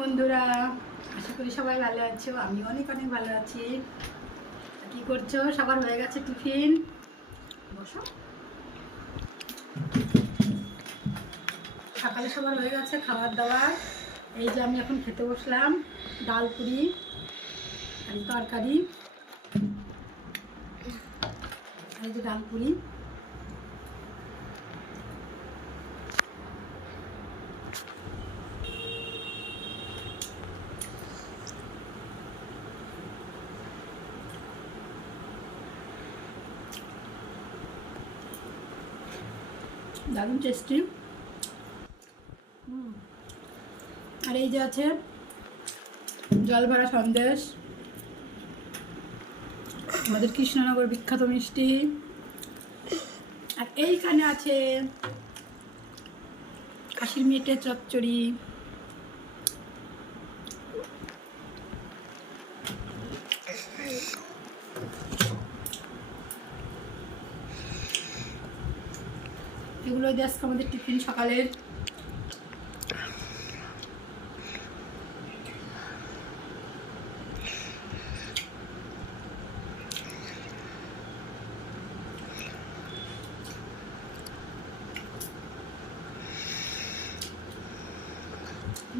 বন্ধুরা, আশা করি সবাই ভালো আছো। আমি অনেক অনেক ভালো আছি। কি করছো? সবার হয়ে গেছে টিফিন? বসো। সকালে সবার হয়ে গেছে খাবার দাবার। এই যে আমি এখন খেতে বসলাম। ডাল পুরি আর তরকারি। এই যে ডাল পুরি। দারুণ টেস্টি। আর এই যে আছে জল ভরা সন্দেশ, আমাদের কৃষ্ণনগর বিখ্যাত মিষ্টি। আর এইখানে আছে খাসির মেটে চচ্চড়ি। এগুলো দিয়ে আজকে আমাদের টিফিন সকালের।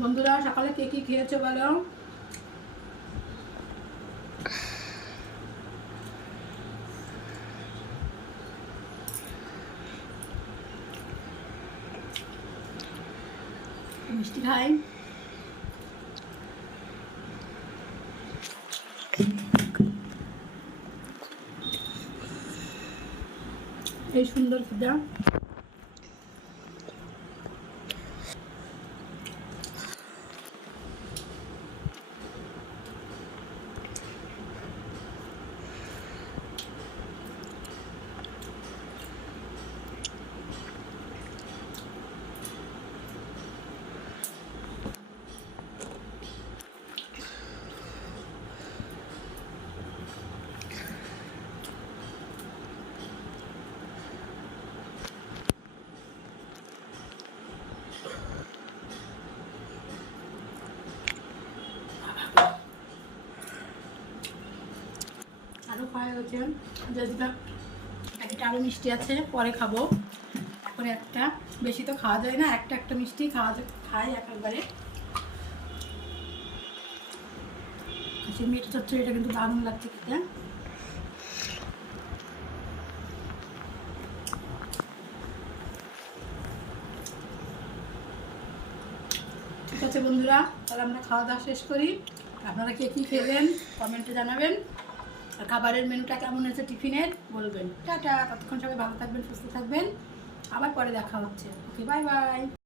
বন্ধুরা, সকালে কে কি খেয়েছো বলো? মিষ্টি খাই। এই সুন্দর পূজা। আরও খাওয়া হয়েছে, যেটা একটা আরও মিষ্টি আছে, পরে খাবো। এখন একটা, বেশি তো খাওয়া যায় না, একটা একটা মিষ্টি খাই একবারে। সেই মিষ্টি চচ্চড়িটা কিন্তু দারুণ লাগছে খেতে। ঠিক আছে বন্ধুরা, তাহলে আমরা খাওয়া দাওয়া শেষ করি। আপনারা কে কী খেলেন কমেন্টে জানাবেন। আর খাবারের মেনুটা কেমন হয়েছে টিফিনের বলবেন। টাটা, ততক্ষণ সবাই ভালো থাকবেন, সুস্থ থাকবেন। আবার পরে দেখা হচ্ছে। ওকে, বাই বাই।